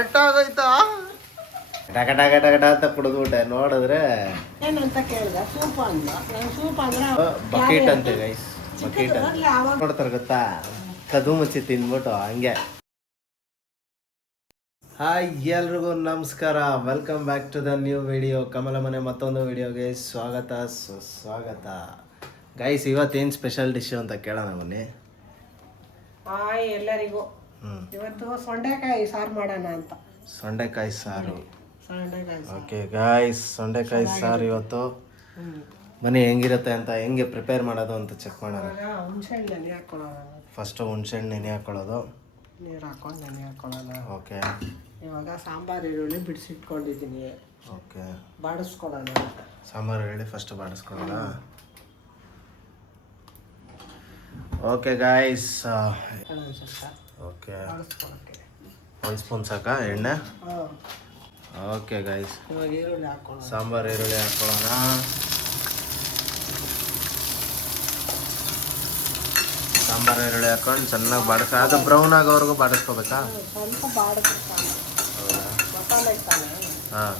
ಹೊರಟಾಗೋಯ್ತಾ ಟಕ ಟಕ ಟಕ ಟಕ ಅಂತ ಕುಡಿದ್ಬಿಟ್ಟೆ. ನೋಡಿದ್ರೆ ಏನಂತ ಕೇಳಿದೆ, ಸೂಪ್ ಅಂದ. ಸೂಪ್ ಅಂದ್ರೆ ಬಕೆಟ್ ಅಂತೆ ಗೈಸ್, ಬಕೆಟ್ ನೋಡ್ತಾರೆ ಗೊತ್ತಾ, ಕದು ಮುಚ್ಚಿ ತಿಂದ್ಬಿಟ್ಟು ಹಂಗೆ. ಹಾಯ್ ಎಲ್ರಿಗೂ ನಮಸ್ಕಾರ, welcome back to the new video. Kamala ಮನೆ ಮತ್ತೊಂದು ವಿಡಿಯೋಗೆ ಸ್ವಾಗತ ಸುಸ್ವಾಗತ. ಗೈಸ್ ಇವತ್ತೇನು ಸ್ಪೆಷಲ್ ಡಿಶ್ ಅಂತ ಕೇಳೋಣ ಬನ್ನಿ. ಹಾಯ್ ಎಲ್ಲರಿಗೂ. ಇವತ್ತು ಸೊಂಡೆಕಾಯಿ ಸಾರು ಮಾಡೋಣ ಅಂತ. ಸೊಂಡೆಕಾಯಿ ಸಾರು. ಓಕೆ ಗೈಸ್, ಸೊಂಡೆಕಾಯಿ ಸಾರು ಇವತ್ತು. ಬನ್ನಿ ಹೆಂಗಿರುತ್ತೆ ಅಂತ, ಹೆಂಗೆ ಪ್ರಿಪೇರ್ ಮಾಡೋದು ಅಂತ ಚೆಕ್ ಮಾಡೋಣ. ಹುಣಸೆಹಣ್ಣು ನೆನೆ ಹಾಕೊಳ್ಳೋಣ. ಫಸ್ಟು ಹುಣಸೆಹಣ್ಣು ನೆನೆ ಹಾಕೊಳ್ಳೋದು, ನೀರು ಹಾಕೊಂಡು ನೆನೆ ಹಾಕೊಳ್ಳೋಣ. ಓಕೆ. ಇವಾಗ ಸಾಂಬಾರು ಈರುಳ್ಳಿ ಬಿಡಿಸಿಟ್ಕೊಂಡಿದ್ದೀನಿ. ಓಕೆ, ಬಾಡಿಸ್ಕೊಳ್ಳೋಣ. ಸಾಂಬಾರು ಈರುಳ್ಳಿ ಫಸ್ಟ್ ಬಾಡಿಸ್ಕೊಳ್ಳೋಣ. ಓಕೆ ಗೈಸ್, ಓಕೆ 1 ಸ್ಪೂನ್ ಸಾಕಾ ಎಣ್ಣೆ? ಓಕೆ ಗೈಸ್, ಇವಾಗ ಈರುಳ್ಳಿ ಹಾಕೊಳ್ಳೋಣ. ಸಾಂಬಾರು ಈರುಳ್ಳಿ ಹಾಕೊಳ್ಳೋಣ. ಸಾಂಬಾರು ಈರುಳ್ಳಿ ಹಾಕೊಂಡು ಚೆನ್ನಾಗಿ ಬಾಡಿಸ, ಅದು ಬ್ರೌನ್ ಆಗೋವರೆಗೂ ಬಾಡಿಸ್ಕೋಬೇಕಾ? ಸ್ವಲ್ಪ ಬಾಡಿಸ್ತಾನೆ. ಮಸಾಲೆ ಇರ್ತಾನೆ. ಹಾಂ.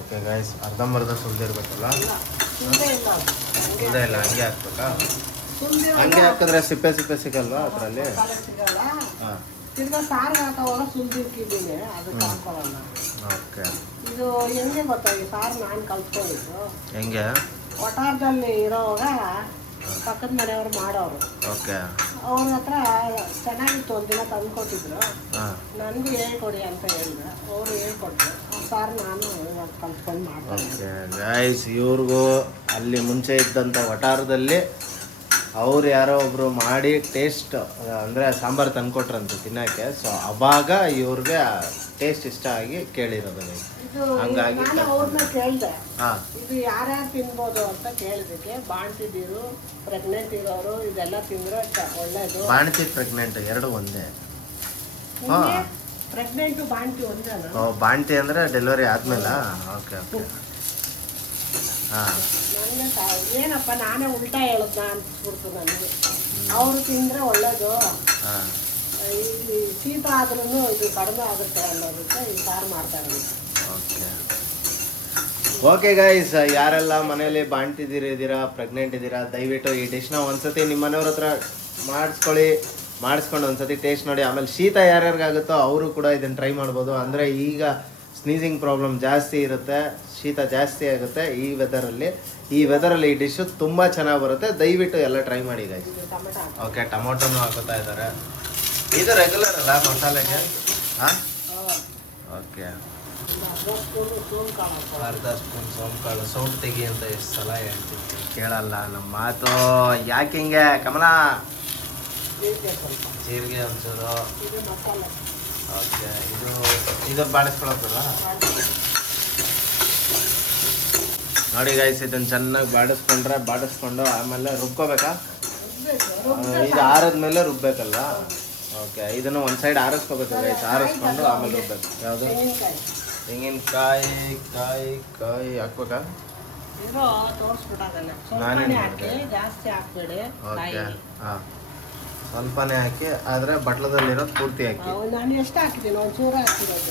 ಓಕೆ ಗೈಸ್, ಅರ್ಧಂಬರ್ಧ ಸುಲಿದಿರ್ಬೇಕಲ್ಲ? ಸುಂದೆ ಇಲ್ಲ, ಹಂಗೆ ಹಾಕ್ಬೇಕಾ? ಹಂಗೆ ಹಾಕಿದ್ರೆ ಸಿಪ್ಪೆ ಸಿಗಲ್ವಾ ಅದರಲ್ಲಿ? ಸಿಗಲ್ಲ. ಹಾಂ. ತಿರ್ಗಾ ಸಾರಿಗೆ ಹಾಕೋವಾಗ ಸುಲ್ದಿಕ್ಕಿದ್ದೀನಿ, ಅದಕ್ಕೆ ಹಾಕೊಳ್ಳೋಣ. ಓಕೆ. ಇದು ಹೆಂಗೆ ಗೊತ್ತಾ, ಈ ಸಾರು ನಾನು ಕಲ್ತ್ಕೊಂಡಿದ್ದು ಹೆಂಗೆ? ಒಟಾರದಲ್ಲಿ ಇರೋವಾಗ ಪಕ್ಕದ ಮನೆಯವ್ರು ಮಾಡೋರು. ಓಕೆ. ಅವ್ರ ಹತ್ರ ಚೆನ್ನಾಗಿತ್ತು, ಒಂದಿನ ತಂದ್ಕೊಟ್ಟಿದ್ರು. ಹಾಂ. ನನಗೂ ಹೇಳ್ಕೊಡಿ ಅಂತ ಹೇಳಿದೆ, ಅವರು ಹೇಳ್ಕೊಟ್ರು. ಆ ಸಾರು ನಾನು ಇವಾಗ ಕಲ್ತ್ಕೊಂಡು ಮಾಡ್ತೀನಿ. ಓಕೆ ಗೈಸ್, ಇವ್ರಿಗೂ ಅಲ್ಲಿ ಮುಂಚೆ ಇದ್ದಂಥ ವಟಾರದಲ್ಲಿ ಅವ್ರು ಯಾರೋ ಒಬ್ರು ಮಾಡಿ ಟೇಸ್ಟ್ ಅಂದರೆ ಸಾಂಬಾರು ತಂದ್ಕೊಟ್ರಂತೆ ತಿನ್ನೋಕ್ಕೆ. ಸೊ ಅವಾಗ ಇವ್ರಿಗೆ ಟೇಸ್ಟ್ ಇಷ್ಟ ಆಗಿ ಕೇಳಿರೋದು. ಹಂಗಾಗಿ ನಾನು ಅವ್ರನ್ನ ಕೇಳಿದೆ, ಹಾಂ, ಇದು ಯಾರ್ಯಾರು ತಿನ್ಬೋದು ಅಂತ ಕೇಳಿದಕ್ಕೆ, ಬಾಣ್ತಿದ್ದೀರು, ಪ್ರೆಗ್ನೆಂಟ್ ಇರೋರು ಇದೆಲ್ಲ ತಿಂದರೆ ಒಳ್ಳೇದು. ಬಾಣ್ತಿ ಪ್ರೆಗ್ನೆಂಟ್ ಎರಡು ಒಂದೇ? ಪ್ರೆಗ್ನೆಂಟು ಬಾಣ್ತಿ ಒಂದೇನಾ? ಓ, ಬಾಣ್ತಿ ಅಂದರೆ ಡೆಲಿವರಿ ಆದಮೇಲೆ? Okay okay. ಹಾಂ. ನನಗೆ ಏನಪ್ಪ, ನಾನೇ ಉಲ್ಟಾ ಹೇಳದ್ನ ಅನ್ಸ್ಬಿಡ್ತು ನನಗೆ. ಅವರು ತಿಂದರೆ ಒಳ್ಳೇದು, ಹಾಂ, ಈ ಶೀತ ಆದ್ರೂ ಇದು ಕಡಿಮೆ ಆಗುತ್ತೆ ಅನ್ನೋದಕ್ಕೆ ಈ ಸಾರು ಮಾಡ್ತಾರೆ. ಓಕೆ. ಓಕೆ ಗೈಸ್, ಯಾರೆಲ್ಲ ಮನೇಲಿ ಬಾಣ್ತಿದ್ದೀರಾ, ಪ್ರೆಗ್ನೆಂಟ್ ಇದ್ದೀರಾ, ದಯವಿಟ್ಟು ಈ ಡಿಶ್ನ ಒಂದ್ಸತಿ ನಿಮ್ಮ ಮನೆಯವ್ರ ಹತ್ರ ಮಾಡಿಸ್ಕೊಂಡು ಒಂದ್ಸತಿ ಟೇಸ್ಟ್ ನೋಡಿ. ಆಮೇಲೆ ಶೀತ ಯಾರ್ಯಾರಿಗಾಗುತ್ತೋ ಅವರು ಕೂಡ ಇದನ್ನು ಟ್ರೈ ಮಾಡ್ಬೋದು. ಅಂದರೆ ಈಗ ಸ್ನೀಸಿಂಗ್ ಪ್ರಾಬ್ಲಮ್ ಜಾಸ್ತಿ ಇರುತ್ತೆ, ಶೀತ ಜಾಸ್ತಿ ಆಗುತ್ತೆ ಈ ವೆದರಲ್ಲಿ ಈ ಡಿಶ್ಶು ತುಂಬ ಚೆನ್ನಾಗಿ ಬರುತ್ತೆ. ದಯವಿಟ್ಟು ಎಲ್ಲ ಟ್ರೈ ಮಾಡಿ ಗೈಸ್. ಓಕೆ, ಟೊಮೊಟೊನು ಹಾಕೋತಾ ಇದ್ದಾರೆ. ಇದು ರೆಗ್ಯುಲರ್ ಅಲ್ಲ ಮಸಾಲೆಗೆ? ಹಾಂ. ಓಕೆ, ಅರ್ಧ ಸ್ಪೂನ್ ಸೋಂಕಾಳು. ಸೌಟ್ ತೆಗಿ ಅಂತ ಎಷ್ಟು ಸಲ ಹೇಳ್ತೀನಿ, ಕೇಳಲ್ಲ ನಮ್ಮ ಮಾತು. ಯಾಕೆ ಹಿಂಗೆ ಕಮಲ? ಜೀರಿಗೆ ಒಂಚೂರು. ಓಕೆ, ಇದು ಬಾಡಿಸ್ಕೊಳಕ್ಕಲ್ಲ? ನೋಡಿ ಗೈಸ್, ಇದನ್ನು ಚೆನ್ನಾಗಿ ಬಾಡಿಸ್ಕೊಂಡು ಆಮೇಲೆ ರುಬ್ಕೋಬೇಕಾ? ಇದು ಆರಿದ್ಮೇಲೆ ರುಬ್ಬೇಕಲ್ಲ? ಓಕೆ, ಇದನ್ನು ಒಂದು ಸೈಡ್ ಆರಿಸ್ಕೋಬೇಕು ಗೈಸ್. ಆರಿಸ್ಕೊಂಡು ಆಮೇಲೆ ರುಬ್ಬೇಕು. ಯಾವುದು? ತೆಂಗಿನಕಾಯಿ ಹಾಕ್ಬೇಕಾ? ನಾನೇನು ಜಾಸ್ತಿ ಹಾಕ್ಬೇಡಿ. ಓಕೆ, ಹಾಂ, ಸ್ವಲ್ಪನೇ ಹಾಕಿ, ಆದರೆ ಬಟ್ಲದಲ್ಲಿರೋದು ಪೂರ್ತಿ ಹಾಕಿ. ನಾನು ಎಷ್ಟು ಹಾಕಿದ್ದೀನಿ, ಒಂಚೂರು ಹಾಕಿರೋದು.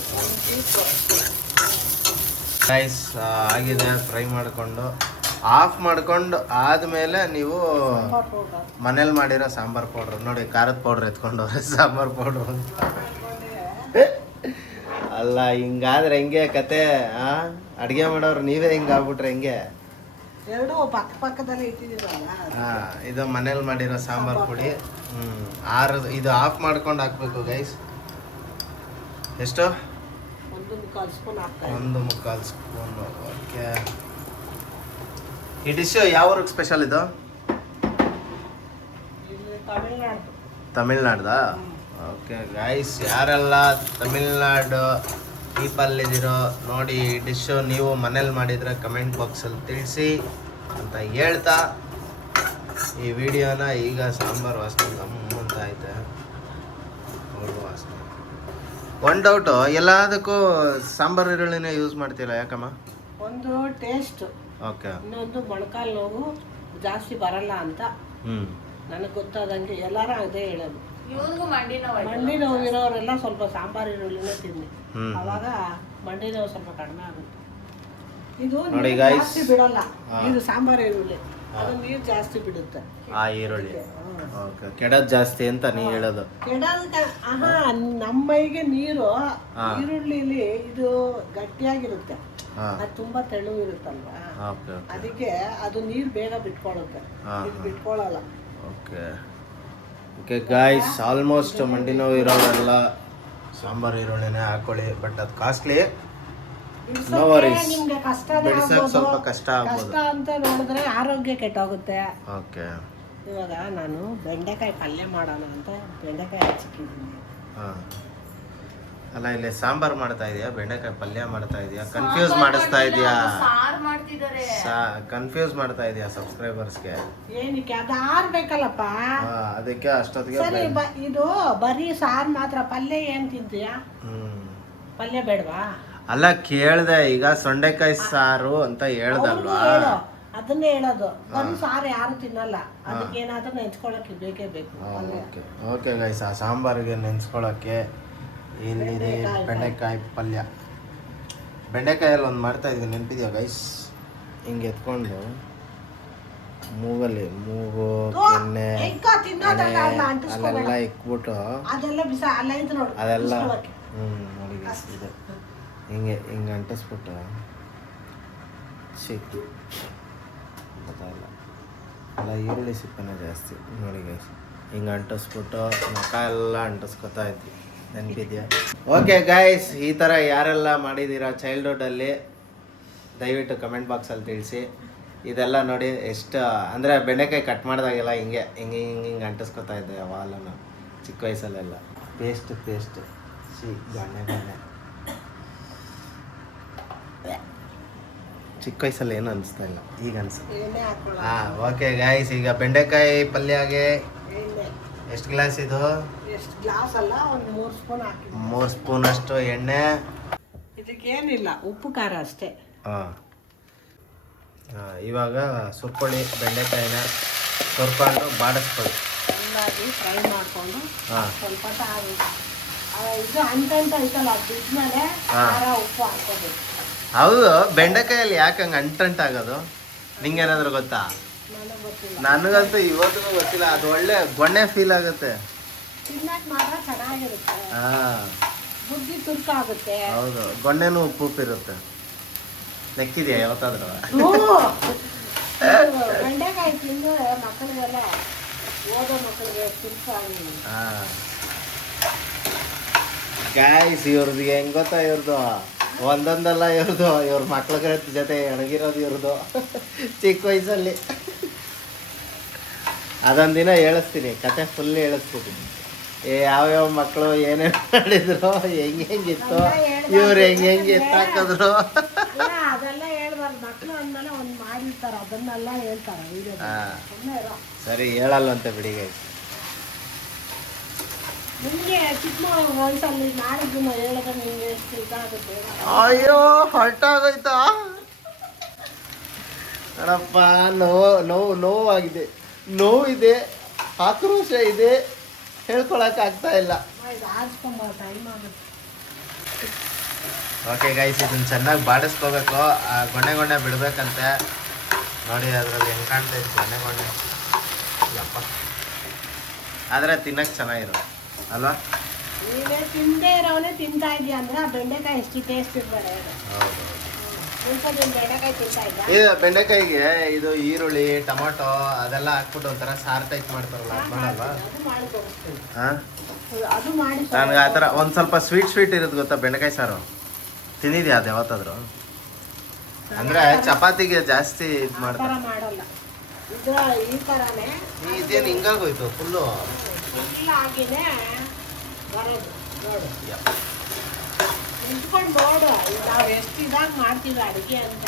ರೈಸ್ ಆಗಿದೆ, ಫ್ರೈ ಮಾಡಿಕೊಂಡು ಆಫ್ ಮಾಡ್ಕೊಂಡು ಆದಮೇಲೆ ನೀವು ಮನೇಲಿ ಮಾಡಿರೋ ಸಾಂಬಾರು ಪೌಡ್ರ್ ನೋಡಿ, ಖಾರದ ಪೌಡ್ರ್ ಎತ್ಕೊಂಡವ್ರೆ ಸಾಂಬಾರು ಪೌಡ್ರು ಅಂತ. ಅಲ್ಲ, ಹಿಂಗಾದ್ರೆ ಹೆಂಗೆ ಕತೆ? ಅಡುಗೆ ಮಾಡೋರು ನೀವೇ ಹಿಂಗೆ ಆಗ್ಬಿಟ್ರೆ ಹೆಂಗೆ? ಎರಡು ಪಕ್ಕದಲ್ಲಿ ಇಟ್ಟಿದ್ದೀರಲ್ಲ. ಹಾಂ, ಇದು ಮನೇಲಿ ಮಾಡಿರೋ ಸಾಂಬಾರು ಪುಡಿ. ಇದು ಆಫ್ ಮಾಡ್ಕೊಂಡು ಹಾಕ್ಬೇಕು ಗೈಸ್. ಎಷ್ಟು? 1 ಸ್ಪೂನ್ ಹಾಕ್ತಾರೆ. 1/4 ಸ್ಪೂನು. ಓಕೆ. ಈ ಡಿಶ್ ಯಾವ ಊರಿಗೆ ಸ್ಪೆಷಲ್ ಇದು? ತಮಿಳ್ನಾಡ್ದಾ? ಓಕೆ ಗೈಸ್, ಯಾರೆಲ್ಲ ತಮಿಳ್ನಾಡು ಪೀಪಲ್ ಇದ್ದೀರೋ ನೋಡಿ, ಈ ಡಿಶ್ಶು ನೀವು ಮನೇಲಿ ಮಾಡಿದರೆ ಕಮೆಂಟ್ ಬಾಕ್ಸಲ್ಲಿ ತಿಳಿಸಿ ಅಂತ ಹೇಳ್ತಾ, ಈ ವಿಡಿಯೋನ ಈಗ ಸಾಂಬಾರು ವಾಸನೆ ಗಮ್ಮಂತ ಐತೆ. ವಾಸನೆ. ಒಂದು ಡೌಟು, ಎಲ್ಲದಕ್ಕೂ ಸಾಂಬಾರು ಈರುಳ್ಳಿನೇ ಯೂಸ್ ಮಾಡ್ತೀರಾ ಯಾಕಮ್ಮ? ಒಂದು ಟೇಸ್ಟ್, ಓಕೆ. ಇನ್ನೊಂದು ಮೊಳಕಾಲು ನೋವು ಜಾಸ್ತಿ ಬರಲ್ಲ ಅಂತ ನನಗೆ ಗೊತ್ತಾದಂಗೆ ಎಲ್ಲರೂ ಅದೇ ಹೇಳೋದು. ಇವನ್ಗೂ ಮಂಡಿ ನೋವು ಮಂಡಿ ನೋವು ಇರೋರೆಲ್ಲ ಸ್ವಲ್ಪ ಸಾಂಬಾರ್ ಈರುಳ್ಳಿನೇ ತಿನ್ನಿ, ಹ್ಮ್. ಅವಾಗ ಮಂಡಿ ನೋವು ಸ್ವಲ್ಪ ಕಡಿಮೆ ಆಗುತ್ತೆ. ಇದು ನೋಡಿ ನೀರು guys. ಜಾಸ್ತಿ ಬಿಡಲ್ಲ, ಹಾ. ಇದು ಸಾಂಬಾರ್ ಈರುಳ್ಳಿ ಅದು ನೀರು ಜಾಸ್ತಿ ಬಿಡುತ್ತೆ. ಆ ಈರುಳ್ಳಿ ಓಕೆ ಕೆಡೋದು ಜಾಸ್ತಿ ಅಂತ ನೀ ಹೇಳೋದು. ನಮ್ಮ ಮೈಗೆ ನೀರು ಹಾ. ಈರುಳ್ಳಿಲಿ ಇದು ಗಟ್ಟಿಯಾಗಿರುತ್ತೆ, ಹಾಂ ಅದು ತುಂಬಾ ತೆಳು ಇರುತ್ತಲ್ವಾ, ಓಕೆ ಓಕೆ ಅದಕ್ಕೆ ಅದು ನೀರು ಬೇಗ ಬಿಟ್ಕೊಳ್ಳುತ್ತೆ, ಹಾ, ಇದು ಹಾ. ಬಿಟ್ಕೊಳ್ಳಲ್ಲ. ಓಕೆ ಓಕೆ ಗಾಯ್ಸ್, ಆಲ್ಮೋಸ್ಟ್ ಮಂಡಿ ನೋವು ಇರೋರೆಲ್ಲ ಸಾಂಬಾರ್ ಈರುಳ್ಳಿನೇ ಹಾಕೊಳ್ಳಿ, ಬಟ್ ಅದು ಕಾಸ್ಟ್ಲಿ. ಬಿಡ್ಸೋಕೆ No worries. ನಿಮ್ಗೆ ಕಷ್ಟ ಬಿಡ್ಸಕ್ಕೆ ಸ್ವಲ್ಪ ಕಷ್ಟ ಆಗ್ಬೋದು. ಕಷ್ಟ ಅಂತ ನೋಡಿದ್ರೆ ಆರೋಗ್ಯ ಕೆಟ್ಟೋಗುತ್ತೆ. ಓಕೆ ಇವಾಗ ನಾನು ಬೆಂಡೆಕಾಯಿ ಪಲ್ಯ ಮಾಡೋಣ ಅಂತ ಬೆಂಡೆಕಾಯಿ ಹಚ್ಚಿಟ್ಟಿದ್ದೀನಿ. ಹಾಂ ಅಲ್ಲ ಇಲ್ಲಿ ಸಾಂಬಾರ್ ಮಾಡ್ತಾ ಇದೆಯಾ ಬೆಂಡೆಕಾಯಿ ಪಲ್ಯ ಮಾಡ್ತಾ ಇದೆಯಾ ಕನ್ಫ್ಯೂಸ್ ಮಾಡಿಸ್ತಾ ಇದೆಯಾ ಸಾರ್ ಮಾಡ್ತಿದ್ದಾರೆ. ಕನ್ಫ್ಯೂಸ್ ಮಾಡ್ತಾ ಇದೆಯಾ ಸಬ್ಸ್ಕ್ರೈಬರ್ಸ್ಗೆ? ಏನಕ್ಕೆ ಅದು ಆರ್ಬೇಕಲ್ಲಪ್ಪ. ಅದಕ್ಕೆ ಅಷ್ಟೊತ್ತಿಗೆ ಸರಿ ಇದು ಬರೀ ಸಾರು ಮಾತ್ರ, ಪಲ್ಯ ಏನ್ ತಿಂತೀಯಾ? ಪಲ್ಯ ಬೇಡವಾ? ಅಲ್ಲ ಕೇಳ್ದೆ, ಈಗ ಸೊಂಡೆಕಾಯಿ ಸಾರು ಅಂತ ಹೇಳ್ದಲ್ವಾ, ಅದನ್ನೇ ಹೇಳೋದು. ಬರೀ ಸಾರು ಯಾರು ತಿನ್ನಲ್ಲ, ಅದಕ್ಕೆ ಏನಾದ್ರೂ ನೆಂಚ್ಕೊಳಕ್ಕೆ ಬೇಕೇ ಬೇಕು. ಓಕೆ ಓಕೆ ಗೈಸ್, ಆ ಸಾಂಬಾರಿಗೆ ನೆನ್ಸ್ಕೊಳಕ್ಕೆ ಇಲ್ಲಿದೆ ಬೆಂಡೆಕಾಯಿ ಪಲ್ಯ. ಬೆಂಡೆಕಾಯಲ್ಲಿ ಒಂದು ಮಾಡ್ತಾ ಇದ್ದೀನಿ, ನೆನಪಿದೆಯಾ ಗೈಸ್? ಹಿಂಗೆ ಎತ್ಕೊಂಡು ಮೂಗಲ್ಲಿ ಮೂಗು ಕೆನ್ನೆ ಅಲ್ಲೆಲ್ಲ ಇಕ್ಬಿಟ್ಟು ಅದೆಲ್ಲ ಬಿಸ ಅಲ್ಲ ಇದು ನೋಡಿ, ಅದೆಲ್ಲ ನೋಡಿ guys, ಇದು ಹಿಂಗೆ ಹಿಂಗೆ ಅಂಟಿಸ್ಬಿಟ್ಟು ಸಿಕ್ಕು ಗೊತ್ತಾಗಲ್ಲ ಅಲ್ಲ, ಈರುಳ್ಳಿ ಸಿಪ್ಪೆನೇ ಜಾಸ್ತಿ ನೋಡಿ ಗೈಸ್. ಹಿಂಗೆ ಅಂಟಿಸ್ಬಿಟ್ಟು ಮುಖ ಎಲ್ಲ ಅಂಟಿಸ್ಕೊತಾ ಇದ್ವಿ, ನೆನಪಿದ್ಯಾ? ಓಕೆ ಗೈಸ್, ಈ ಥರ ಯಾರೆಲ್ಲ ಮಾಡಿದ್ದೀರಾ ಚೈಲ್ಡ್ಹುಡ್ಡಲ್ಲಿ ದಯವಿಟ್ಟು ಕಮೆಂಟ್ ಬಾಕ್ಸಲ್ಲಿ ತಿಳಿಸಿ. ಇದೆಲ್ಲ ನೋಡಿ ಎಷ್ಟು ಅಂದರೆ ಬೆಂಡೆಕಾಯಿ ಕಟ್ ಮಾಡಿದಾಗೆಲ್ಲ ಹಿಂಗೆ ಹಿಂಗೆ ಹಿಂಗೆ ಹಿಂಗೆ ಅಂಟಿಸ್ಕೊತಾ ಇದ್ದೆ ಯಾವಾಗಲೂ ಚಿಕ್ಕ ವಯಸ್ಸಲ್ಲೆಲ್ಲ. ಪೇಸ್ಟ್ ಗಣ್ಣೆ ಚಿಕ್ಕ ವಯಸ್ಸಲ್ಲಿ ಏನು ಅನಿಸ್ತಾ ಇಲ್ಲ, ಈಗ ಅನಿಸುತ್ತೆ. ಹಾಂ ಓಕೆ ಗೈಸ್, ಈಗ ಬೆಂಡೆಕಾಯಿ ಪಲ್ಯಗೆ ಎಷ್ಟು ಗ್ಲಾಸ್ ಇದು? ಎಷ್ಟು ಗ್ಲಾಸ್ ಅಲ್ಲ, ಒಂದು 3 ಸ್ಪೂನ್ ಹಾಕಿ. 3 ಸ್ಪೂನಷ್ಟು ಎಣ್ಣೆ. ಇದಕ್ಕೇನಿಲ್ಲ, ಉಪ್ಪು ಖಾರ ಅಷ್ಟೇ. ಹಾಂ ಇವಾಗ ಸುರ್ಕೊಳ್ಳಿ, ಬೆಂಡೆಕಾಯಿನ ಸುರ್ಕೊಂಡು ಬಾಡಿಸ್ಕೊಳ್ಳಿ, ಚೆನ್ನಾಗಿ ಫ್ರೈ ಮಾಡಿಕೊಂಡು ಹಾಂ ಸ್ವಲ್ಪ ಇದು ಅಂಟಂಟ ಐತಲ್ಲ, ಅದು ಬಿಟ್ಮೇಲೆ ಖಾರ ಉಪ್ಪು ಹಾಕೋಬೇಕು. ಹೌದು, ಬೆಂಡೆಕಾಯಲ್ಲಿ ಯಾಕೆ ಹಂಗೆ ಅಂಟಂಟಾಗೋದು ನಿಂಗೇನಾದ್ರೂ ಗೊತ್ತಾ? ನನಗೆ ಗೊತ್ತಿಲ್ಲ, ನನಗಂತೂ ಇವತ್ತಿಗೂ ಗೊತ್ತಿಲ್ಲ. ಅದು ಒಳ್ಳೆ ಗೊಣ್ಣೆ ಫೀಲ್ ಆಗುತ್ತೆ, ತಿನ್ನಕ್ಕೆ ಮಾತ್ರ ಚೆನ್ನಾಗಿರುತ್ತೆ, ಹಾಂ ಬುದ್ಧಿ ತುರ್ಕಾಗುತ್ತೆ. ಹೌದು, ಗೊಣ್ಣೆನೂ ಉಪ್ಪು ಇರುತ್ತೆ. ನೆಕ್ಕಿದೆಯಾ ಯಾವತ್ತಾದ್ರೂ? ಬೆಂಡೆಕಾಯಿ ತಿಂದು ಮಕ್ಕಳಿಗೆಲ್ಲ, ಓದೋ ಮಕ್ಕಳಿಗೆ ತುರ್ಕಾಗಿ. ಹಾಂ ಗಾಯ್ಸ್, ಇವ್ರದ್ದು ಹೆಂಗೆ ಗೊತ್ತಾ, ಇವ್ರದ್ದು ಒಂದೊಂದಲ್ಲ, ಇವ್ರ ಮಕ್ಳ ಜೊತೆ ಎಣಗಿರೋದು ಇವ್ರದ್ದು ಚಿಕ್ಕ ವಯಸ್ಸಲ್ಲಿ. ಅದೊಂದು ದಿನ ಹೇಳಿಸ್ತೀನಿ, ಕತೆ ಫುಲ್ ಹೇಳಿಸ್ಬಿಟ್ಟಿನಿ. ಯಾವ್ಯಾವ ಮಕ್ಕಳು ಏನೇನು ಮಾಡಿದ್ರು, ಹೆಂಗಿತ್ತು, ಇವ್ರು ಹೆಂಗೆ ಎತ್ತಾಕಿದ್ರು. ಅದೆಲ್ಲ ಹೇಳ್ಬಾರ್ದು, ಮಕ್ಕಳು ಅಂದ್ಮೇಲೆ ಒಂದು ಮಾಡಿರ್ತಾರೆ, ಅದನ್ನೆಲ್ಲ ಹೇಳ್ತಾರೆ. ಸರಿ ಹೇಳಲ್ವಂತೆ ಬಿಡಿ ಗೈಸ್. ನಿಮಗೆ ಚಿಕ್ಕ ವಯಸ್ಸಲ್ಲಿ ಮಾಡಿದ್ದು ಹೇಳಿದ್ರೆ ನಿಮ್ಗೆ ಎಷ್ಟು ಇದಾಗುತ್ತೆ. ಅಯ್ಯೋ ಹೊರಟಾಗೋಯ್ತಾ ನೋಡಪ್ಪ, ನೋವಾಗಿದೆ, ನೋವಿದೆ, ಆಕ್ರೋಶ ಇದೆ, ಹೇಳ್ಕೊಳಕ್ ಆಗ್ತಾ ಇಲ್ಲ. ಟೈಮ್ ಆಗುತ್ತೆ. ಓಕೆ ಗೈಸ್, ಇದನ್ನ ಚೆನ್ನಾಗಿ ಬಾಡಿಸ್ಕೋಬೇಕು, ಗೊಣ್ಣೆ ಬಿಡ್ಬೇಕಂತೆ. ನೋಡಿ ಅದರಲ್ಲಿ ಹೆಂಗೆ ಕಾಣ್ತಾ ಇತ್ತು ಗೊಣ್ಣೆ ಯಪ್ಪ, ಆದರೆ ತಿನ್ನಕ್ಕೆ ಚೆನ್ನಾಗಿರುತ್ತೆ ಅಲ್ವಾ? ನೀವೇ ತಿಂದೇ ಇರೋವನೇ ತಿಂತಾ ಇದೆಯಾ ಅಂದ್ರೆ ಆ ಬೆಂಡೆಕಾಯಿ ಎಷ್ಟು ಟೇಸ್ಟ್ ಇರ್ತಾರೆ. ಹೌದು, ಬೆಂಡೆಕಾಯಿ ತಿಂತಾ ಇದ್ದ. ಇದು ಬೆಂಡೆಕಾಯಿಗೆ ಇದು ಈರುಳ್ಳಿ ಟೊಮೊಟೊ ಅದೆಲ್ಲ ಹಾಕ್ಬಿಟ್ಟು ಒಂಥರ ಸಾರು ಟೈಪ್ ಮಾಡ್ತಾರಲ್ಲ, ಅದು ಮಾಡಲ್ವಾ? ಅದು ಮಾಡಿ ತೋರಿಸ್ತೀನಿ. ಹಾಂ, ಅದು ಮಾಡಿ ನನಗೆ ಆ ಥರ ಒಂದು ಸ್ವಲ್ಪ ಸ್ವೀಟ್ ಇರುತ್ತೆ ಗೊತ್ತಾ ಬೆಂಡೆಕಾಯಿ ಸಾರು? ತಿಂದಿದ್ಯಾ ಅದು ಯಾವತ್ತಾದ್ರು? ಅಂದರೆ ಚಪಾತಿಗೆ ಜಾಸ್ತಿ ಇದು ಮಾಡ್ತಾರೆ. ಮಾಡಲ್ಲ, ಇದು ಈ ಥರನೇ. ಇದೇನು ಹಿಂಗಾಗೋಯ್ತು ಫುಲ್ಲು ಆಗಿನೇ ಬರೋದು. ನೋಡು, ನಿಂತ್ಕೊಂಡು ನೋಡು, ನಾವು ಎಷ್ಟು ಇದಾಗಿ ಮಾಡ್ತೀವಿ ಅಡುಗೆ ಅಂತ.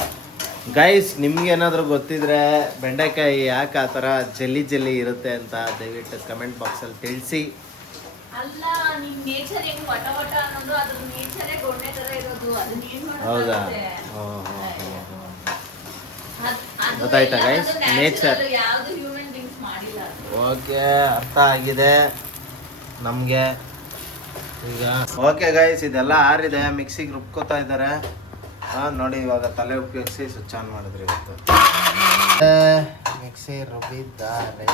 ಗೈಸ್, ನಿಮ್ಗೆ ಏನಾದರೂ ಗೊತ್ತಿದ್ರೆ ಬೆಂಡೆಕಾಯಿ ಯಾಕೆ ಆ ಥರ ಜಲ್ಲಿ ಇರುತ್ತೆ ಅಂತ ದಯವಿಟ್ಟು ಕಮೆಂಟ್ ಬಾಕ್ಸಲ್ಲಿ ತಿಳಿಸಿ. ಅಲ್ಲ, ನಿಮ್ ನೇಚರ್ ಹೆಂಗ್ ವಟ ಅನ್ನೋದು, ಅದ್ರ ನೇಚರೇ ಗೊಣ್ಣೆ ತರ ಇರೋದು, ಅದನ್ನ ಏನ್ ಹೌದಾ? ಮಾಡೋದು? ಗೊತ್ತಾಯ್ತಾ ಗೈಸ್? ನೇಚರ್. ಯಾವ್ದು ಹ್ಯೂಮನ್ ಬೀಯಿಂಗ್ಸ್ ಮಾಡಿಲ್ಲ. ಓಕೆ, ಅರ್ಥ ಆಗಿದೆ. ನಮಗೆ ಈಗ ಓಕೆ ಗೈಸ್, ಇದೆಲ್ಲ ಆರಿದೆ, ಮಿಕ್ಸಿಗೆ ರುಬ್ಕೋತಾ ಇದ್ದಾರೆ. ನೋಡಿ ಇವಾಗ ತಲೆ ಉಪಯೋಗಿಸಿ ಸ್ವಿಚ್ ಆನ್ ಮಾಡಿದ್ರಿ ಇವತ್ತು. ಮಿಕ್ಸಿ ರುಬ್ಬಿದ್ದಾರೆ.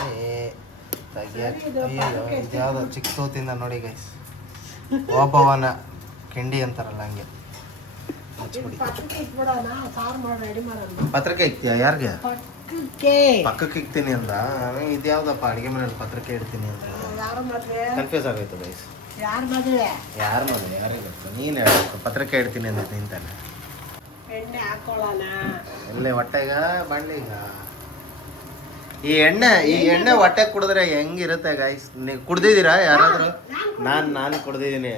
ಇದ್ಯಾವುದೋ ಚಿಕ್ಕ ತೂತಿಂದ ನೋಡಿ ಗೈಸ್, ಓಪವನ ಕಿಂಡಿ ಅಂತಾರಲ್ಲ ಹಂಗೆ ಹಚ್ಬಿಡಿ. ಪತ್ರಕ್ಕೆ ಇಕ್ತೀಯ? ಯಾರಿಗೆ? ಪಕ್ಕಕ್ಕೆ ಇಕ್ತೀನಿ ಅಂದ. ಇದ್ಯಾವ್ದಪ್ಪ ಅಡುಗೆ ಮನೇಲಿ ಪತ್ರಕ್ಕೆ ಇಡ್ತೀನಿ ಅಂತ ಕನ್ಫ್ಯೂಸ್ ಆಗೋಯ್ತು ಗೈಸ್. ಯಾರ ಮದುವೆ? ಯಾರಿಗೊತ್ತು? ನೀನು ಹೇಳ್ಬೇಕು. ಪತ್ರಕ್ಕೆ ಇಡ್ತೀನಿ ಅಂತ ನಿಂತಾನೆ. ಎಣ್ಣೆ ಹಾಕೊಳ್ಳೋಣ ಎಲ್ಲೇ ಹೊಟ್ಟೆಗ ಬಂಡಿಗ? ಈ ಎಣ್ಣೆ ಹೊಟ್ಟೆ ಕುಡಿದ್ರೆ ಹೆಂಗಿರುತ್ತೆ ಗೈಸ್? ನೀವು ಕುಡ್ದಿದ್ದೀರಾ ಯಾರಾದರೂ? ನಾನು ಕುಡ್ದಿದ್ದೀನಿ.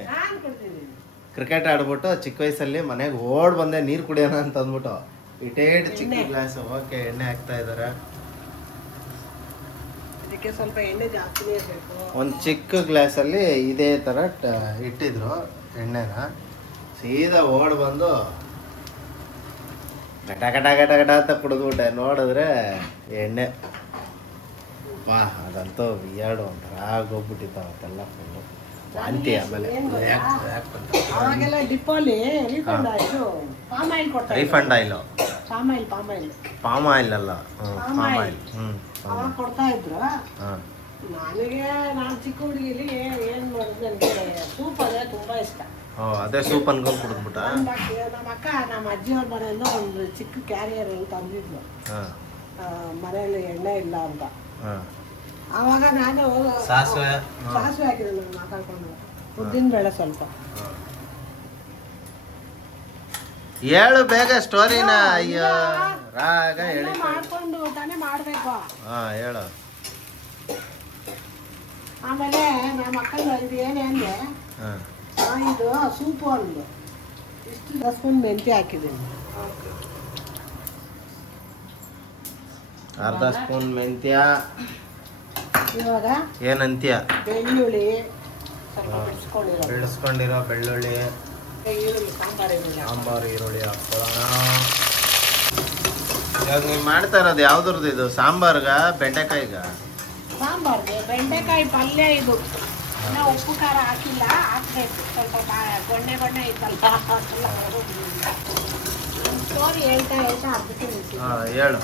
ಕ್ರಿಕೆಟ್ ಆಡ್ಬಿಟ್ಟು ಚಿಕ್ಕ ವಯಸ್ಸಲ್ಲಿ ಮನೆಗೆ ಓಡ್ ಬಂದೆ ನೀರು ಕುಡಿಯೋಣ ಅಂತ ಅಂದ್ಬಿಟ್ಟು ಇಟೇಟ್ ಚಿಕ್ಕ ಗ್ಲಾಸ್. ಓಕೆ, ಎಣ್ಣೆ ಹಾಕ್ತಾ ಇದ್ದಾರೆ. ಇದಕ್ಕೆ ಸ್ವಲ್ಪ ಎಣ್ಣೆ ಜಾಸ್ತಿನೇ ಬೇಕು. ಒಂದು ಚಿಕ್ಕ ಗ್ಲಾಸಲ್ಲಿ ಇದೇ ಥರ ಇಟ್ಟಿದ್ರು ಎಣ್ಣೆನ. ಸೀದಾ ಓಡ್ ಬಂದು ಗಟ ಗಟ ಗಟ ಗಟ ಅಂತ ಕುಡಿದ್ಬಿಟ್ಟೆ. ನೋಡಿದ್ರೆ ಎಣ್ಣೆ ವಾ, ಅದಂತೂ ಎರಡು ಒಂಥರ ಆಗೋಗ್ಬಿಟ್ಟಿತ್ತು ಅವತ್ತೆಲ್ಲ. ಫುಲ್ಲು ವಾಂತಿ. ಆಮೇಲೆ ಅವಾಗೆಲ್ಲ ಡಿಪ್ಪೋಲಿ ರೀಫಂಡ್ ಆಯಿತು ಪಾಮ್ ಆಯಿಲ್ ಕೊಡ್ತಾರೆ. Refund oil? ಪಾಮ್ ಆಯಿಲ್ ಅಲ್ಲ, ಪಾಮ್ ಆಯಿಲ್. ಅವಾಗ ಕೊಡ್ತಾ ಇದ್ರು. ನನಗೆ ನಾನು ಚಿಕ್ಕ ಹುಡುಗಿಲಿ ಏನು ಮಾಡೋದು, ನನಗೆ ಸೂಪ್ ಅಂದರೆ ತುಂಬ ಇಷ್ಟ. ಅದೇ ಸೂಪ್ ಅನ್ಕೊಂಡು ಕುಡಿದ್ಬಿಟ್ಟ. ನಮ್ಮ ಅಕ್ಕ ನಮ್ಮ ಅಜ್ಜಿಯವ್ರ ಮನೆಯಿಂದ ಒಂದು ಚಿಕ್ಕ ಕ್ಯಾರಿಯರ್ ತಂದಿದ್ಲು, ಮನೆಯಲ್ಲಿ ಎಣ್ಣೆ ಇಲ್ಲ ಅಂತ. ಆವಾಗ ನಾನು ಸಾಸಿವೆ ಹಾಕಿದೆ, ನಾನು ಮಾತಾಡ್ಕೊಂಡು ಉದ್ದಿನ ಬೇಳೆ ಸ್ವಲ್ಪ. ಹೇಳು ಬೇಗ ಸ್ಟೋರಿನ. ಅಯ್ಯೋ ರಾಗ ಹೇಳಿ ಮಾಡ್ಕೊಂಡು ತಾನೇ ಮಾಡಬೇಕು. ಹೇಳು. ಆಮೇಲೆ ನಮ್ಮ ಅಕ್ಕನ ಇದು ಏನೇ ಅಂದರೆ, ಇದು ಸೂಪು ಒಂದು ಇಷ್ಟು 10 ಸ್ಪೂನ್ ಮೆಂತ್ಯ ಹಾಕಿದ್ದೀನಿ. ಅರ್ಧ ಸ್ಪೂನ್ ಮೆಂತ್ಯ. ಇವಾಗ ಏನಂತ್ಯ? ಬೆಳ್ಳುಳ್ಳಿ ಬೆಳೆಸ್ಕೊಂಡಿರೋ ಬೆಳ್ಳುಳ್ಳಿ, ಈರುಳ್ಳಿ, ಸಾಂಬಾರು ಈರುಳ್ಳಿ ಹಾಕ್ಕೊಳ್ಳೋಣ. ಇವಾಗ ನೀವು ಮಾಡ್ತಾ ಇರೋದು ಯಾವ್ದ್ರದ್ದು? ಇದು ಸಾಂಬಾರ್ಗ ಬೆಂಡೆಕಾಯಿಗ? ಸಾಂಬಾರ್ಗೆ ಬೆಂಡೆಕಾಯಿ ಪಲ್ಯ. ಇದು ನಾವು ಉಪ್ಪು ಖಾರ ಹಾಕಿಲ್ಲ, ಹಾಕ್ಬೇಕು. ಸ್ವಲ್ಪ ಗೊಣ್ಣೆ ಇತ್ತಲ್ಲ. ಸ್ಟೋರಿ ಹೇಳ್ತಾ ಅರ್ಧಕ್ಕೆ ಹೇಳು.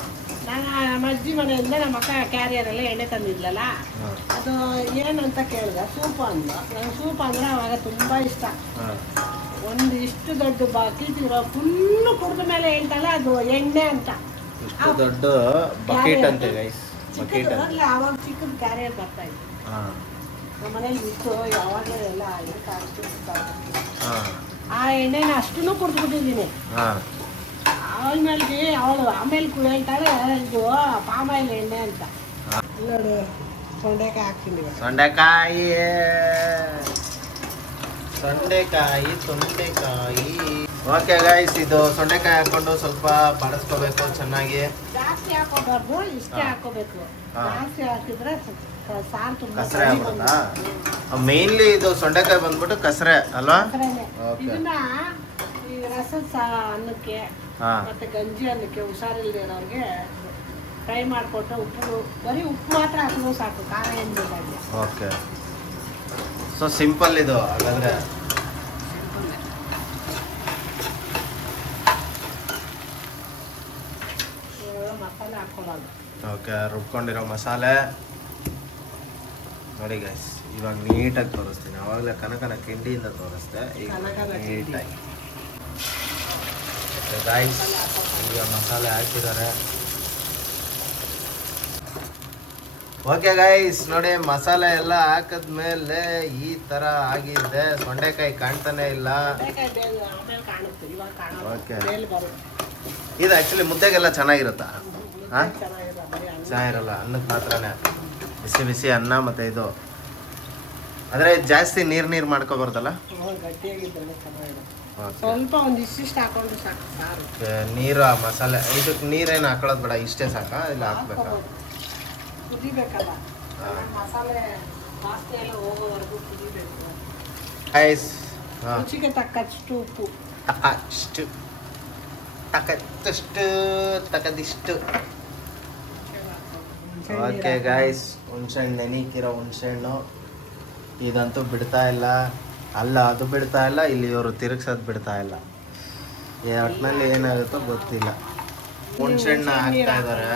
ನಮ್ಮ ಅಜ್ಜಿ ಮನೆಯಿಂದ ನಮ್ಮ ಅಕ್ಕ ಕ್ಯಾರಿಯರೆಲ್ಲ ಎಣ್ಣೆ ತಂದಿದ್ಲಲ್ಲ, ಅದು ಏನಂತ ಕೇಳಿದೆ. ಸೂಪ್ ಅಂದ. ನಂಗೆ ಸೂಪ್ ಅಂದರೆ ಅವಾಗ ತುಂಬ ಇಷ್ಟ. ಒಂದು ಇಷ್ಟು ದೊಡ್ಡ ಬಕೆಟ್ ಇರೋ ಫುಲ್ಲು ಕುಡಿದ ಮೇಲೆ ಹೇಳ್ತಾಳೆ ಅದು ಎಣ್ಣೆ ಅಂತ. ಇಷ್ಟು ದೊಡ್ಡ ಬಕೆಟ್ ಅಂತೆ ಗೈಸ್. ಬಕೆಟ್ ಅವಾಗ ಚಿಕ್ಕದ ಕ್ಯಾರಿಯರ್ ಬರ್ತಾ ಇತ್ತು ನಮ್ಮ ಮನೇಲಿ ಇತ್ತು. ಯಾವಾಗಲೂ ಎಲ್ಲ ಆ ಎಣ್ಣೆನ ಅಷ್ಟನ್ನು ಕುಡಿದ್ಬಿಟ್ಟಿದ್ದೀನಿ. ಆಮೇಲೆ ಅವಳು ಹೇಳ್ತಾಳೆ ಇದು ಪಾಮ್ ಆಯಿಲ್ ಎಣ್ಣೆ ಅಂತ. ನೋಡಿ ಸೊಂಡೆಕಾಯಿ ಹಾಕ್ತೀನಿ. ಸೊಂಡೆಕಾಯಿ. ಓಕೆ ಗೈಸ್, ಇದು ಸೊಂಡೆಕಾಯಿ ಹಾಕೊಂಡು ಸ್ವಲ್ಪ ಬಾಡಿಸ್ಕೋಬೇಕು ಚೆನ್ನಾಗಿ. ಜಾಸ್ತಿ ಹಾಕೋಬಾರ್ದು, ಇಷ್ಟೇ ಹಾಕೋಬೇಕು. ಜಾಸ್ತಿ ಹಾಕಿದ್ರೆ ಸಾರು ತುಂಬ ಕಸರೆ ಆಗ್ಬಿಡುತ್ತಾ? ಮೇನ್ಲಿ ಇದು ಸೊಂಡೆಕಾಯಿ ಬಂದ್ಬಿಟ್ಟು ಕಸರೆ ಅಲ್ವಾ? ಇದನ್ನ ಈ ರಸದ ಅನ್ನಕ್ಕೆ ಮತ್ತೆ ಗಂಜಿ ಅನ್ನಕ್ಕೆ ಹುಷಾರಿಲ್ದಿರೋರಿಗೆ ಫ್ರೈ ಮಾಡಿಕೊಟ್ಟು ಬರೀ ಉಪ್ಪು ಮಾತ್ರ ಹಾಕಿದ್ರು ಸಾಕು, ಖಾರ ಏನು ಬೇಕಾಗಿಲ್ಲ. ಓಕೆ, ಸೊ ಸಿಂಪಲ್ ಇದು ಹಾಗಾದ್ರೆ. ಮಸಾಲೆ ಹಾಕೊಳ್ಳೋದು. ಓಕೆ, ರುಬ್ಕೊಂಡಿರೋ ಮಸಾಲೆ ನೋಡಿ ಗೈಸ್. ಇವಾಗ ನೀಟಾಗಿ ತೋರಿಸ್ತೀನಿ. ಆವಾಗಲೇ ಕನಕನ ಕಿಂಡಿಯಿಂದ ತೋರಿಸ್ದೆ, ಈಗ ನೀಟಾಗಿ ಗೈಸ್. ಈಗ ಮಸಾಲೆ ಹಾಕಿದ್ದಾರೆ. ಓಕೆ ಗೈಸ್, ನೋಡಿ ಮಸಾಲೆ ಎಲ್ಲ ಹಾಕಿದ್ಮೇಲೆ ಈ ಥರ ಆಗಿದೆ. ಸೊಂಡೆಕಾಯಿ ಕಾಣ್ತಾನೆ ಇಲ್ಲ. ಓಕೆ, ಇದು ಆ್ಯಕ್ಚುಲಿ ಮುದ್ದೆಗೆಲ್ಲ ಚೆನ್ನಾಗಿರುತ್ತಾ? ಹಾಂ, ಚೆನ್ನಾಗಿರಲ್ಲ. ಅನ್ನಕ್ಕೆ ಮಾತ್ರನೇ ಬಿಸಿ ಬಿಸಿ ಅನ್ನ ಮತ್ತು ಇದು. ಆದರೆ ಜಾಸ್ತಿ ನೀರು ಮಾಡ್ಕೊಬಾರ್ದಲ್ಲ? ಸ್ವಲ್ಪ ಒಂದು ಇಷ್ಟಿಷ್ಟು ಹಾಕೊಂಡು ಸಾಕು ಸಾರು. ನೀರು ಆ ಮಸಾಲೆ ಇದಕ್ಕೆ ನೀರೇನು ಹಾಕೊಳ್ಳೋದು ಬೇಡ, ಇಷ್ಟೇ ಸಾಕಾ? ಇಲ್ಲ ಹಾಕ್ಬೇಕಾ? ಕುದಿಬೇಕಲ್ಲ, ಮಸಾಲೆ ವಾಸನೆ ಎಲ್ಲ ಹೋಗೋವರೆಗೂ ಕುದಿಬೇಕು. ರುಚಿಗೆ ತಕ್ಕಷ್ಟು ಉಪ್ಪು, ತಕ್ಕದಿಷ್ಟು. ಓಕೆ ಗೈಸ್, ಹುಣ್ಸೆಹಣ್ಣು ನೆನೀಕಿರೋ ಹುಣ್ಸೆಹಣ್ಣು ಇದಂತೂ ಬಿಡ್ತಾ ಇಲ್ಲ, ಅಲ್ಲ ಅದು ಬಿಡ್ತಾ ಇಲ್ಲ, ಇಲ್ಲಿ ಇವರು ತಿರುಗ್ಸೋದು ಬಿಡ್ತಾ ಇಲ್ಲ. ಒಟ್ಟಿನಲ್ಲಿ ಏನಾಗುತ್ತೋ ಗೊತ್ತಿಲ್ಲ. ಹುಣ್ಸೆಹಣ್ಣು ಹಾಕ್ತಾ ಇದ್ದಾರೆ,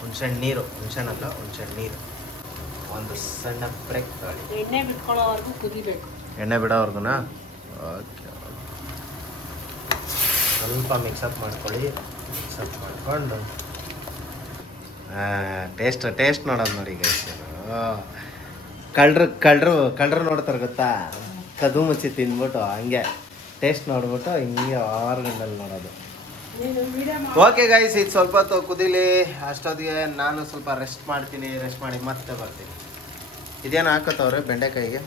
ಹುಣ್ಸೆಹಣ್ಣು ನೀರು, ಹುಣ್ಸೆಹಣ್ಣಲ್ಲ ಹುಣ್ಸೆಹಣ್ಣು ನೀರು. ಒಂದು ಸಣ್ಣ ಬ್ರೇಕ್ ತಗೊಳ್ಳಿ. ಎಣ್ಣೆ ಬಿಟ್ಕೊಳ್ಳೋವರೆಗೂ ಕುದಿಬೇಕು. ಎಣ್ಣೆ ಬಿಡೋವರೆಗುನಾ? ಓಕೆ, ಸ್ವಲ್ಪ ಮಿಕ್ಸಪ್ ಮಾಡ್ಕೊಳ್ಳಿ. ಮಿಕ್ಸಪ್ ಮಾಡಿಕೊಂಡು ಟೇಸ್ಟ್ ನೋಡೋದು ನೋಡಿ ಗೈಸ್. ಕಳ್ರು ನೋಡ್ತಾರೆ ಗೊತ್ತಾ, ಕದು ಮುಚ್ಚಿ ತಿಂದ್ಬಿಟ್ಟು ಹಂಗೆ ಟೇಸ್ಟ್ ನೋಡ್ಬಿಟ್ಟು ಹಿಂಗೆ 6 ಗಂಟೆಲಿ ನೋಡೋದು. ಓಕೆ ಗೈಸ್, ಇದು ಸ್ವಲ್ಪ ಹೊತ್ತು ಕುದೀಲಿ. ಅಷ್ಟೊತ್ತಿಗೆ ನಾನು ಸ್ವಲ್ಪ ರೆಸ್ಟ್ ಮಾಡ್ತೀನಿ. ರೆಸ್ಟ್ ಮಾಡಿ ಮತ್ತೆ ಬರ್ತೀನಿ. ಇದೇನು ಹಾಕೋತವ್ರೆ ಬೆಂಡೆಕಾಯಿಗೆ?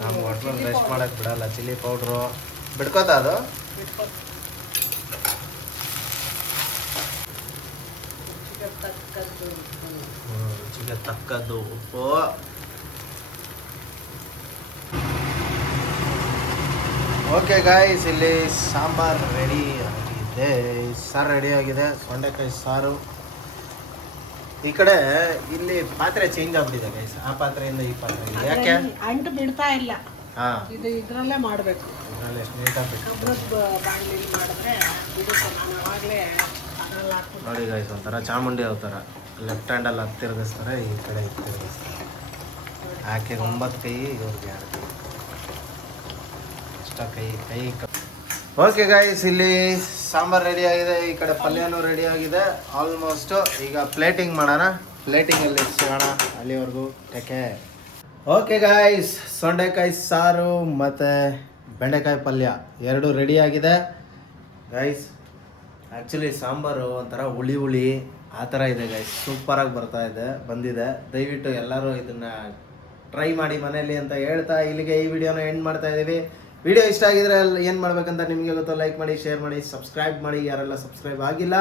ನಮ್ಗೆ ಒಟ್ನಲ್ಲಿ ರೆಸ್ಟ್ ಮಾಡೋಕ್ಕೆ ಬಿಡಲ್ಲ. ಚಿಲ್ಲಿ ಪೌಡ್ರು ಬಿಡ್ಕೋತ ಅದು. ರುಚಿಗೆ ತಕ್ಕದ್ದು ಉಪ್ಪು. ಓಕೆ ಗಾಯ್ಸ್, ಇಲ್ಲಿ ಸಾಂಬಾರ್ ರೆಡಿ ಆಗಿದೆ. ಸಾರು ರೆಡಿ ಆಗಿದೆ, ಸೊಂಡೆಕಾಯಿ ಸಾರು. ಈ ಕಡೆ ಇಲ್ಲಿ ಪಾತ್ರೆ ಚೇಂಜ್ ಆಗ್ಬಿಟ್ಟಿದೆ ಗೈಸ್, ಆ ಪಾತ್ರೆಯಿಂದ ಈ ಪಾತ್ರೆ. ಯಾಕೆ ಅಂಟು ಬಿಡ್ತಾ ಇಲ್ಲ. ಹಾ, ಇದು ಇದ್ರಲ್ಲೇ ಮಾಡಬೇಕು. ಇದರಲ್ಲಿ ಎಷ್ಟು ನೀಟಾಗಿ ಬಿಟ್ಟು ಬಾಣಲಿ ಮಾಡಿದ್ರೆ ಬಿಡುತ್ತೆ. ನಾನು ಅವಾಗಲೇ ಅದ್ರಲ್ಲಿ ಹಾಕ್ಬಿಟ್ಟು ನೋಡಿ ಗೈಸ್, ಒಂಥರ ಚಾಮುಂಡಿ ಅವತಾರ. ಲೆಫ್ಟ್ ಹ್ಯಾಂಡಲ್ಲಿ ಹತ್ತು ತಿರುಗಿಸ್ತಾರೆ, ಈ ಕಡೆ ಇದು ತಿರುಗಿಸ್ತಾರೆ. ಆಕೆ 9 ಕೈ, ಇವ್ರಿಗೆ 2 ಕೈ. ಅಷ್ಟ ಕೈ. ಓಕೆ ಗೈಸ್, ಇಲ್ಲಿ ಸಾಂಬಾರ್ ರೆಡಿ ಆಗಿದೆ, ಈ ಕಡೆ ಪಲ್ಯನೂ ರೆಡಿ ಆಗಿದೆ ಆಲ್ಮೋಸ್ಟ್. ಈಗ ಪ್ಲೇಟಿಂಗ್ ಮಾಡೋಣ. ಪ್ಲೇಟಿಂಗಲ್ಲಿ ಸಿಗೋಣ, ಅಲ್ಲಿವರೆಗೂ ಟೇಕೆ. ಓಕೆ ಗಾಯ್ಸ್, ಸೊಂಡೆಕಾಯಿ ಸಾರು ಮತ್ತು ಬೆಂಡೆಕಾಯಿ ಪಲ್ಯ 2 ರೆಡಿ ಆಗಿದೆ ಗೈಸ್. ಆ್ಯಕ್ಚುಲಿ ಸಾಂಬಾರು ಒಂಥರ ಹುಳಿ ಆ ಥರ ಇದೆ ಗೈಸ್. ಸೂಪರಾಗಿ ಬಂದಿದೆ. ದಯವಿಟ್ಟು ಎಲ್ಲರೂ ಇದನ್ನು ಟ್ರೈ ಮಾಡಿ ಮನೆಯಲ್ಲಿ ಅಂತ ಹೇಳ್ತಾ ಇಲ್ಲಿಗೆ ಈ ವಿಡಿಯೋನ ಎಂಡ್ ಮಾಡ್ತಾ ಇದ್ದೀವಿ. ವಿಡಿಯೋ ಇಷ್ಟ ಆಗಿದ್ರೆ ಏನು ಮಾಡ್ಬೇಕಂತ ನಿಮಗೆ ಗೊತ್ತು. ಲೈಕ್ ಮಾಡಿ, ಶೇರ್ ಮಾಡಿ, ಸಬ್ಸ್ಕ್ರೈಬ್ ಮಾಡಿ. ಯಾರೆಲ್ಲ ಸಬ್ಸ್ಕ್ರೈಬ್ ಆಗಿಲ್ಲ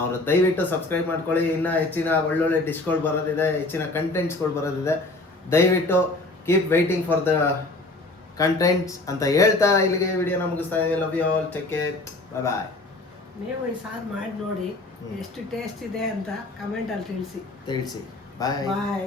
ಅವರು ದಯವಿಟ್ಟು ಸಬ್ಸ್ಕ್ರೈಬ್ ಮಾಡ್ಕೊಳ್ಳಿ. ಇನ್ನೂ ಹೆಚ್ಚಿನ ಒಳ್ಳೊಳ್ಳೆ ಡಿಶ್ಗಳು ಬರೋದಿದೆ, ಹೆಚ್ಚಿನ ಕಂಟೆಂಟ್ಸ್ಗಳು ಬರೋದಿದೆ. ದಯವಿಟ್ಟು keep waiting for the contents ಅಂತ ಹೇಳ್ತಾ ಇಲ್ಲಿಗೆ ವಿಡಿಯೋನ ಮುಗಿಸ್ತಾ ಇದ್ದೀವಿ. Love you all, check it, bye. ನೀವು ಈ ಸಾರು ಮಾಡಿ ನೋಡಿ ಎಷ್ಟು ಟೇಸ್ಟ್ ಇದೆ ಅಂತ ಕಮೆಂಟಲ್ಲಿ ತಿಳಿಸಿ. ಬಾಯ್. ಬಾಯ್.